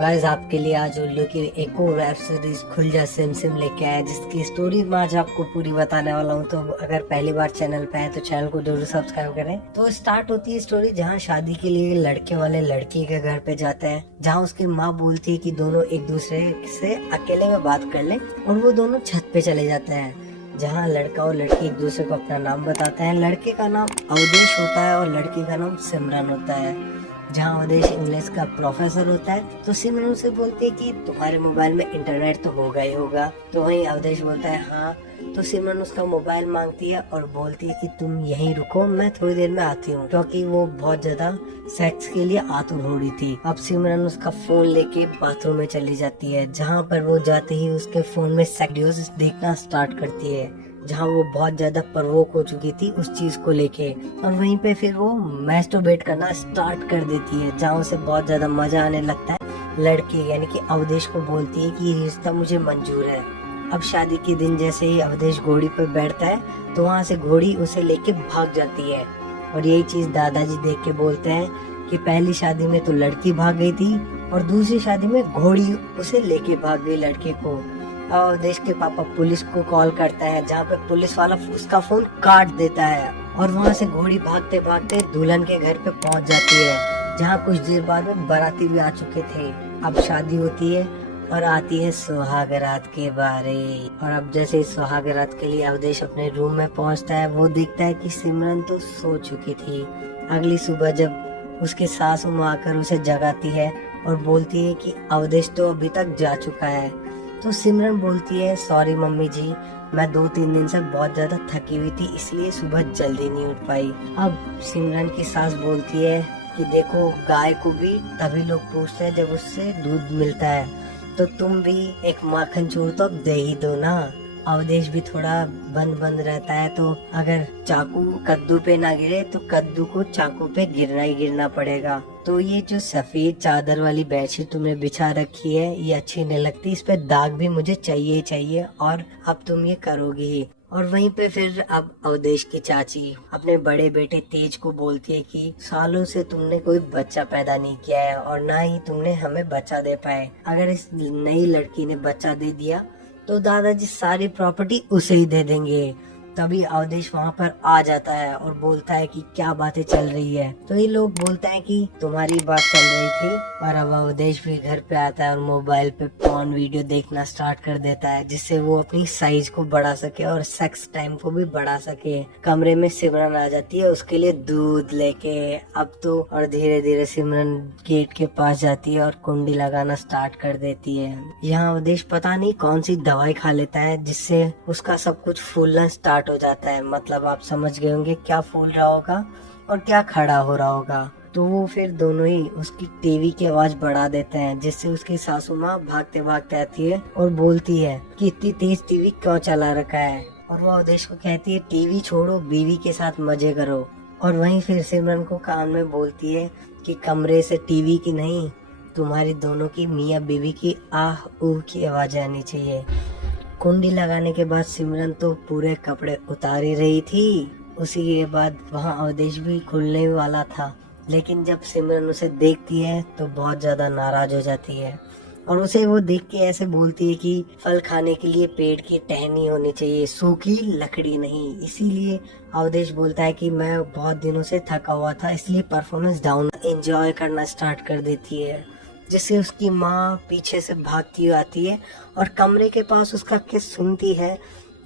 Guys आपके लिए आज उल्लू की एक और वेब सीरीज खुल जा सिम सिम लेके आया, जिसकी स्टोरी मैं आज आपको पूरी बताने वाला हूँ। तो अगर पहली बार चैनल पे आए तो चैनल को जरूर सब्सक्राइब करें। तो स्टार्ट होती है स्टोरी जहाँ शादी के लिए लड़के वाले लड़की के घर पे जाते हैं, जहाँ उसकी माँ बोलती है कि दोनों एक दूसरे से अकेले में बात कर ले, और वो दोनों छत पे चले जाते हैं, जहाँ लड़का और लड़की एक दूसरे को अपना नाम बताते हैं। लड़के का नाम अवधेश होता है और लड़की का नाम सिमरन होता है। जहाँ अवधेश इंग्लिश का प्रोफेसर होता है, तो सिमरन उसे बोलती है कि तुम्हारे मोबाइल में इंटरनेट तो होगा ही होगा। तो वहीं अवधेश बोलता है हाँ। तो सिमरन उसका मोबाइल मांगती है और बोलती है कि तुम यहीं रुको, मैं थोड़ी देर में आती हूँ, क्योंकि वो बहुत ज्यादा सेक्स के लिए आतुर हो रही थी। अब सिमरन उसका फोन लेके बाथरूम में चली जाती है, जहाँ पर वो जाते ही उसके फोन में सेक्स वीडियोस देखना स्टार्ट करती है, जहाँ वो बहुत ज्यादा प्रवोक हो चुकी थी उस चीज को लेके। और वहीं पे फिर वो मैस्टरबेट करना स्टार्ट कर देती है, जहाँ उसे बहुत ज्यादा मजा आने लगता है। लड़की यानी कि अवधेश को बोलती है कि ये रिश्ता मुझे मंजूर है। अब शादी के दिन जैसे ही अवधेश घोड़ी पे बैठता है, तो वहाँ से घोड़ी उसे लेके भाग जाती है। और यही चीज दादाजी देख के बोलते हैं कि पहली शादी में तो लड़की भाग गई थी और दूसरी शादी में घोड़ी उसे लेके भाग गई लड़के को। अवधेश के पापा पुलिस को कॉल करता है, जहाँ पे पुलिस वाला उसका फोन काट देता है, और वहाँ से घोड़ी भागते भागते दुल्हन के घर पे पहुँच जाती है, जहाँ कुछ देर बाद में बाराती भी आ चुके थे। अब शादी होती है और आती है सुहाग रात के बारे। और अब जैसे सुहाग रात के लिए अवधेश अपने रूम में पहुँचता है, वो देखता है कि सिमरन तो सो चुकी थी। अगली सुबह जब उसकी सासू माँ आकर उसे जगाती है और बोलती है कि अवधेश तो अभी तक जा चुका है। तो सिमरन बोलती है सॉरी मम्मी जी, मैं 2-3 दिन से बहुत ज्यादा थकी हुई थी, इसलिए सुबह जल्दी नहीं उठ पाई। अब सिमरन की सास बोलती है कि देखो, गाय को भी तभी लोग पूछते हैं जब उससे दूध मिलता है, तो तुम भी एक माखन चूर तो दे ही दो ना। अवधेश भी थोड़ा बंद रहता है, तो अगर चाकू कद्दू पे ना गिरे तो कद्दू को चाकू पे गिरना ही गिरना पड़ेगा। तो ये जो सफेद चादर वाली बेडशीट तुमने बिछा रखी है, ये अच्छी नहीं लगती, इस पे दाग भी मुझे चाहिए और अब तुम ये करोगी ही। और वहीं पे फिर अब अवधेश की चाची अपने बड़े बेटे तेज को बोलती है कि सालों से तुमने कोई बच्चा पैदा नहीं किया है और ना ही तुमने हमें बच्चा दे पाए। अगर इस नई लड़की ने बच्चा दे दिया तो दादाजी सारी प्रॉपर्टी उसे ही दे देंगे। तभी अवधेश वहाँ पर आ जाता है और बोलता है कि क्या बातें चल रही है। तो ये लोग बोलते हैं कि तुम्हारी बात चल रही थी। और अब अवधेश भी घर पे आता है और मोबाइल पे पॉर्न वीडियो देखना स्टार्ट कर देता है, जिससे वो अपनी साइज को बढ़ा सके और सेक्स टाइम को भी बढ़ा सके। कमरे में सिमरन आ जाती है उसके लिए दूध लेके। अब तो और धीरे धीरे सिमरन गेट के पास जाती है और कुंडी लगाना स्टार्ट कर देती है। यहाँ अवधेश पता नहीं कौन सी दवाई खा लेता है, जिससे उसका सब कुछ फूलना स्टार्ट हो जाता है। मतलब आप समझ गए होंगे क्या फूल रहा होगा और क्या खड़ा हो रहा होगा। तो वो फिर दोनों ही उसकी टीवी की आवाज बढ़ा देते हैं, जिससे उसकी सासू माँ भागते भागते आती है और बोलती है कि इतनी तेज टीवी क्यों चला रखा है। और वो अवधेश को कहती है टीवी छोड़ो, बीवी के साथ मजे करो। और वहीं फिर सिमरन को कान में बोलती है कि कमरे से टीवी की नहीं, तुम्हारी दोनों की मियाँ बीवी की आह ऊह की आवाज आनी चाहिए। कुंडी लगाने के बाद सिमरन तो पूरे कपड़े उतार ही रही थी। उसी के बाद वहाँ अवधेश भी खुलने वाला था, लेकिन जब सिमरन उसे देखती है तो बहुत ज्यादा नाराज हो जाती है और उसे वो देख के ऐसे बोलती है कि फल खाने के लिए पेड़ की टहनी होनी चाहिए, सूखी लकड़ी नहीं। इसीलिए अवधेश बोलता है कि मैं बहुत दिनों से थका हुआ था, इसलिए परफॉर्मेंस डाउन। एंजॉय करना स्टार्ट कर देती है, जिससे उसकी माँ पीछे से भागती हुई आती है और कमरे के पास उसका किस सुनती है,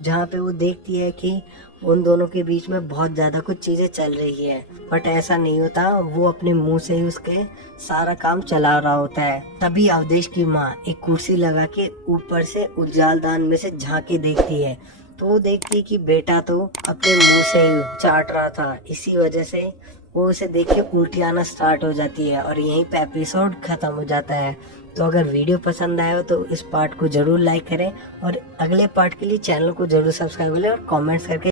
जहाँ पे वो देखती है कि उन दोनों के बीच में बहुत ज्यादा कुछ चीजें चल रही है। बट ऐसा नहीं होता, वो अपने मुंह से ही उसके सारा काम चला रहा होता है। तभी अवधेश की माँ एक कुर्सी लगा के ऊपर से उजालदान में से झांक के देखती है, तो वो देखती है कि बेटा तो अपने मुंह से ही चाट रहा था। इसी वजह से वो उसे देख के उल्टी आना स्टार्ट हो जाती है और यहीं पे एपिसोड खत्म हो जाता है। तो अगर वीडियो पसंद आया हो तो इस पार्ट को जरूर लाइक करें और अगले पार्ट के लिए चैनल को जरूर सब्सक्राइब करें और कमेंट्स करके